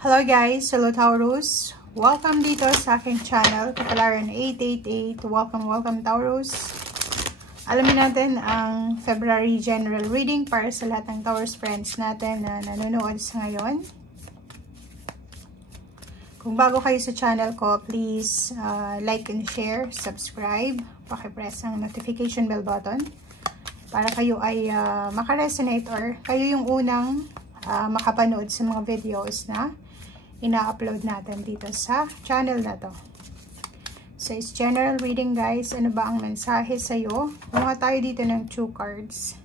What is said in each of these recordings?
Hello guys, hello Taurus. Welcome dito sa aking channel, Kapalaran 888. Welcome Taurus. Alamin natin ang February general reading para sa lahat ng Taurus friends natin na nanonood sa ngayon. Kung bago kayo sa channel ko, please like and share, subscribe, paki-press ang notification bell button para kayo ay makaresonate or kayo yung unang makapanood sa mga videos na ina-upload natin dito sa channel na to. So, it's general reading guys. Ano ba ang mensahe sa'yo? Kumuha tayo dito ng 2 cards.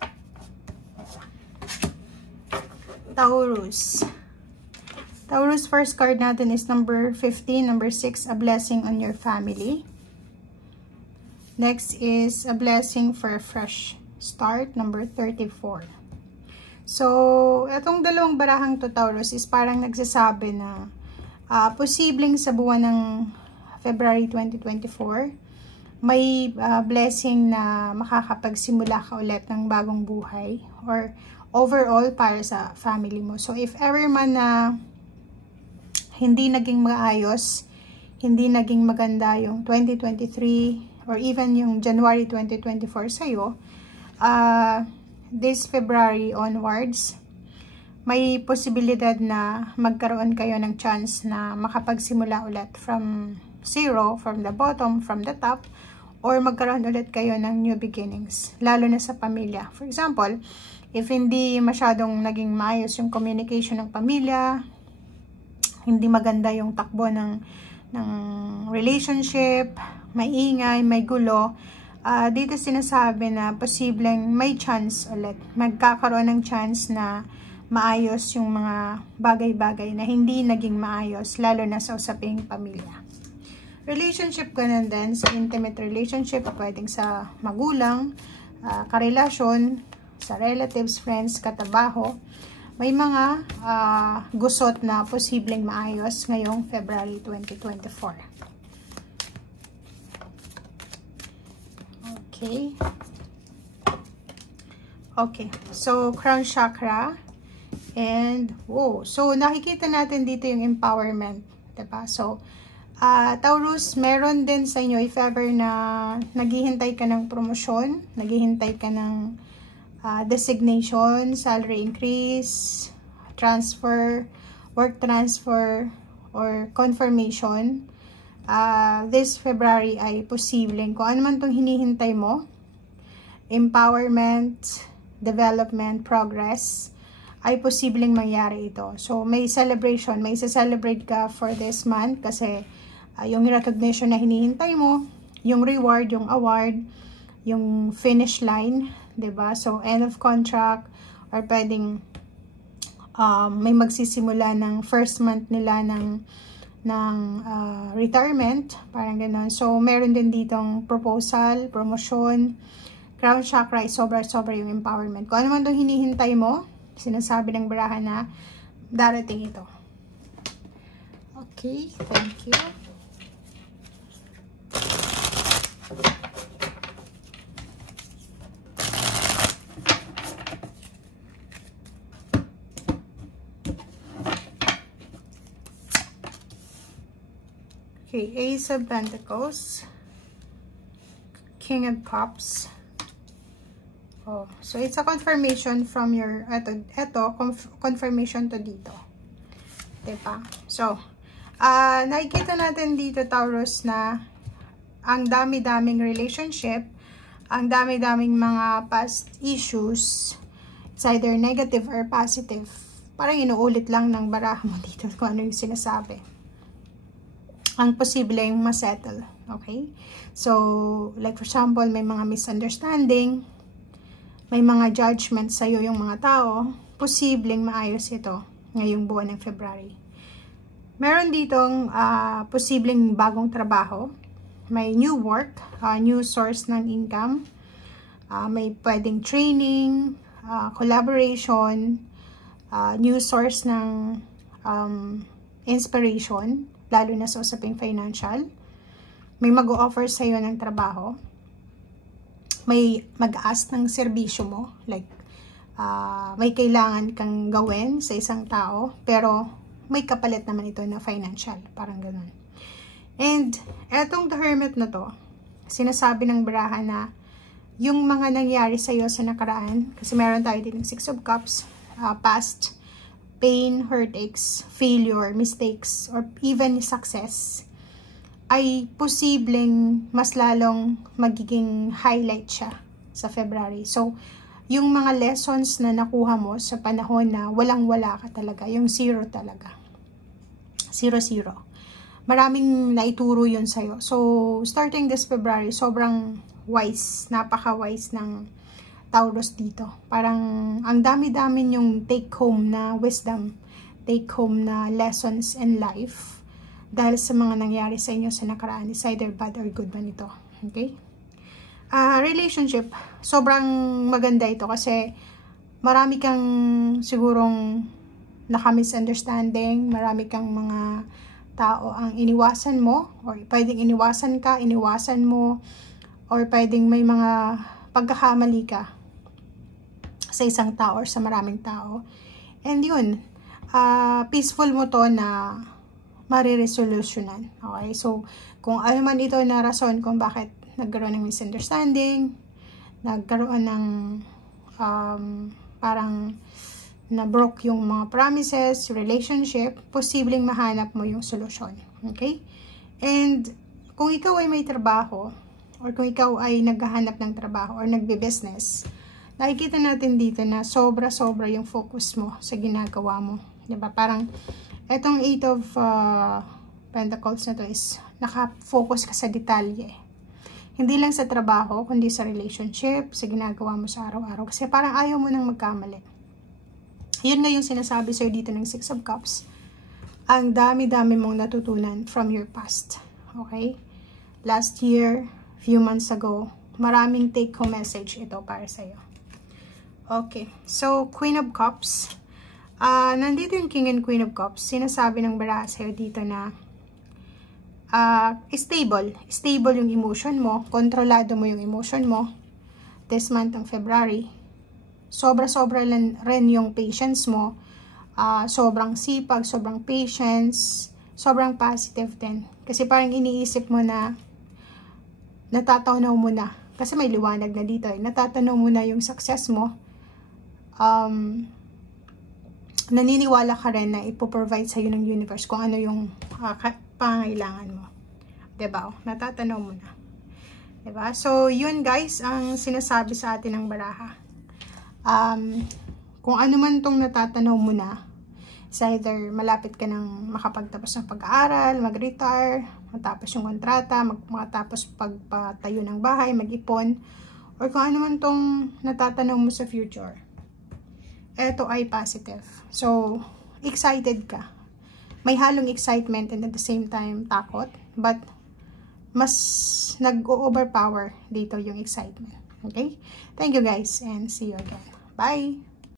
Taurus. Taurus, first card natin is number 15, number 6, a blessing on your family. Next is a blessing for a fresh start, number 34. So, itong dalawang barahang to Taurus is parang nagsasabi na posibleng sa buwan ng February 2024, may blessing na makakapagsimula ka ulit ng bagong buhay or overall para sa family mo. So, if ever man na hindi naging maayos, hindi naging maganda yung 2023 or even yung January 2024 sa'yo, this February onwards, may posibilidad na magkaroon kayo ng chance na makapagsimula ulit from zero, from the bottom, from the top, or magkaroon ulit kayo ng new beginnings, lalo na sa pamilya. For example, if hindi masyadong naging maayos yung communication ng pamilya, hindi maganda yung takbo ng relationship, may ingay, may gulo, dito sinasabi na posibleng may chance ulit. Magkakaroon ng chance na maayos yung mga bagay-bagay na hindi naging maayos, lalo na sa usaping pamilya. Relationship, ganun din. Sa intimate relationship, pwedeng sa magulang, karelasyon, sa relatives, friends, katrabaho. May mga gusot na posibleng maayos ngayong February 2024. Okay, so crown chakra and so nakikita natin dito yung empowerment, diba? So Taurus, meron din sa inyo if ever na naghihintay ka ng promosyon, naghihintay ka ng designation, salary increase, transfer, work transfer, or confirmation. This February ay posibleng kung ano man itong hinihintay mo, empowerment, development, progress, ay posibleng mangyari ito. So, may celebration, may isa-celebrate ka for this month kasi yung recognition na hinihintay mo, yung reward, yung award, yung finish line, diba? So, end of contract, or pwedeng may magsisimula ng first month nila ng retirement, parang gano'n. So, meron din ditong proposal, promotion. Crown chakra ay sobra-sobra yung empowerment. Kung ano man itong hinihintay mo, sinasabi ng barahan na darating ito. Okay, thank you. Okay, Ace of Pentacles, King of Cups. So it's a confirmation from your, confirmation to dito. Diba? So, nakikita natin dito, Taurus, na ang dami-daming relationship, ang dami-daming mga past issues, it's either negative or positive. Parang inuulit lang ng baraha mo dito kung ano yung sinasabi. Ang posibleng masettle. Okay? So, like for example, may mga misunderstanding, may mga judgment sa'yo yung mga tao, posibleng maayos ito ngayong buwan ng February. Meron ditong posibleng bagong trabaho, may new work, new source ng income, may pwedeng training, collaboration, new source ng inspiration, lalo na sa usaping financial. May mag-o-offer sa'yo ng trabaho. May mag-ask ng serbisyo mo. Like, may kailangan kang gawin sa isang tao, pero may kapalit naman ito na financial. Parang ganun. And, etong the Hermit na to, sinasabi ng baraha na yung mga nangyari sa'yo sa nakaraan, kasi meron tayo din ng 6 of Cups, past, pain, heartaches, failure, mistakes, or even success, ay posibleng mas lalong magiging highlight siya sa February. So, yung mga lessons na nakuha mo sa panahon na walang-wala ka talaga, yung 0 talaga. 0-0. Maraming naituro yun sa'yo. So, starting this February, sobrang wise, napaka-wise ng Taurus dito. Parang ang dami-dami yung take-home na wisdom, take-home na lessons in life dahil sa mga nangyari sa inyo sa nakaraan. Is either bad or good man ito. Okay? Relationship, sobrang maganda ito kasi marami kang sigurong naka-misunderstanding, marami kang mga tao ang iniwasan mo, or pwedeng iniwasan ka, iniwasan mo, or pwedeng may mga pagkakamali ka sa isang tao or sa maraming tao. And yun, peaceful mo to na mariresolutionan. Okay? So, kung ano man ito na rason kung bakit nagkaroon ng misunderstanding, nagkaroon ng parang na-broke yung mga promises, relationship, posibleng mahanap mo yung solusyon. Okay? And kung ikaw ay may trabaho, or kung ikaw ay naghahanap ng trabaho or nagbe-business, nakikita natin dito na sobra-sobra yung focus mo sa ginagawa mo. Diba? Parang etong 8 of Pentacles na to is naka-focus ka sa detalye. Hindi lang sa trabaho, kundi sa relationship, sa ginagawa mo sa araw-araw. Kasi parang ayaw mo nang magkamali. Yun na yung sinasabi sa'yo dito ng 6 of Cups. Ang dami-dami mong natutunan from your past. Okay? Last year, few months ago, maraming take-home message ito para sa'yo. Okay. So, Queen of Cups. Nandito yung King and Queen of Cups. Sinasabi ng baraha sa'yo dito na stable. Stable yung emotion mo. Kontrolado mo yung emotion mo. This month ng February. Sobra-sobra rin yung patience mo. Sobrang sipag, sobrang patience, sobrang positive din. Kasi parang iniisip mo na natatanaw mo na. Kasi may liwanag na dito eh. Natatanaw mo na yung success mo. Naniniwala ka rin na ipoprovide sa'yo ng universe kung ano yung pangailangan mo. Diba? Natatanaw mo na. Diba? So, yun guys, ang sinasabi sa atin ng baraha. Kung ano man tong natatanaw mo na, is either malapit ka ng makapagtapos ng pag-aaral, mag-retire, matapos yung kontrata, matapos pagpatayo ng bahay, mag-ipon, or kung ano man tong natatanaw mo sa future, eto ay positive. So, excited ka. May halong excitement and at the same time takot, but mas nag-overpower dito yung excitement. Okay? Thank you guys and see you again. Bye!